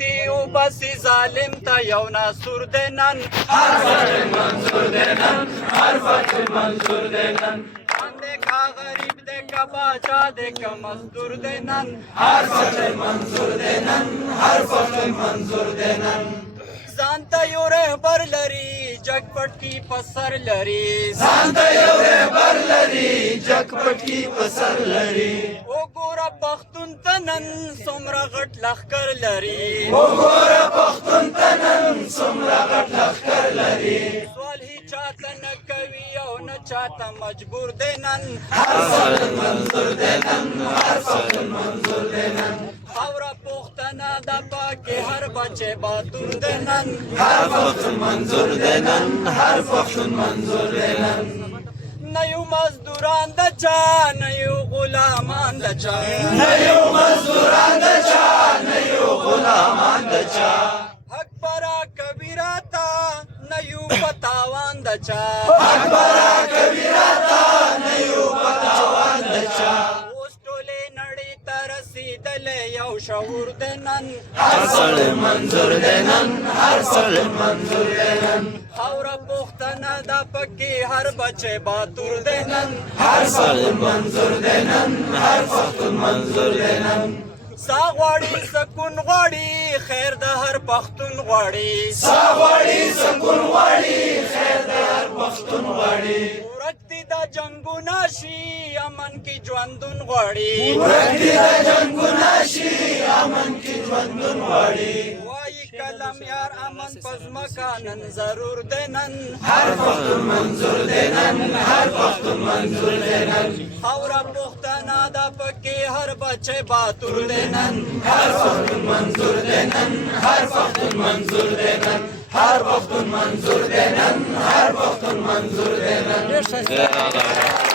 رختی او بسی ظالم تا یو ناسور دینن هر فصل منظور دینن هر فصل منظور دینن دیکھا غریب دیکھا باچا دیکھا مزدور دینن هر فصل منظور دینن هر فصل منظور دینن ځانته یو رهبر لري جګ پټ کی پسر لري ځانته یو رهبر لري جګ پټ کی پسر لري وګوره پښتون ته نن څومره غټ لښکر لري وګوره پښتون ته نن څومره غټ لښکر لري سوال هیچ چاته نه کوي او نه چاته مجبور دی نن هر فصل منظور دینن هر فصل منظور دینن خاوره پښتنه ده پکې هر بچی باتور دی نن هر پښتون منظور دینن هر پښتون منظور دینن نه یو مزدوران د چا نه یو غلامان د چا نه یو مزدوران د چا نه یو غلامان د چا حق پرا کبیره تا نه یو پتاوان د چا اکبره کبیره تا نه یو پتاوان د چا اوس ټولې نړۍ ته رسېدلی یو شعور دی نن هر سړی منظور دینن هر سړی منظور دینن خاوره پښتنه ده پکې هر بچی باتور دی نن هر سړی منظور دینن هر پښتون منظور دینن سا غواړي سکون غواړي خیر د هر پښتون غواړي سا غواړي سکون غواړي خیر د هر پښتون غواړي ورک دي د جنګونه شي امن کې ژوندون غواړي ورک دي د جنګونه شي امن کې ژوندون غواړي وایي کلم یار امن په ځمکه نن ضرور دی نن هر پښتون منظور دینن هر پښتون منظور دینن خاوره پښتنه ده پکې هر بچی باتور دی نن هر پښتون منظور دینن هر پښتون منظور دینن هر پښتون منظور دینن هر پښتون منظور دینن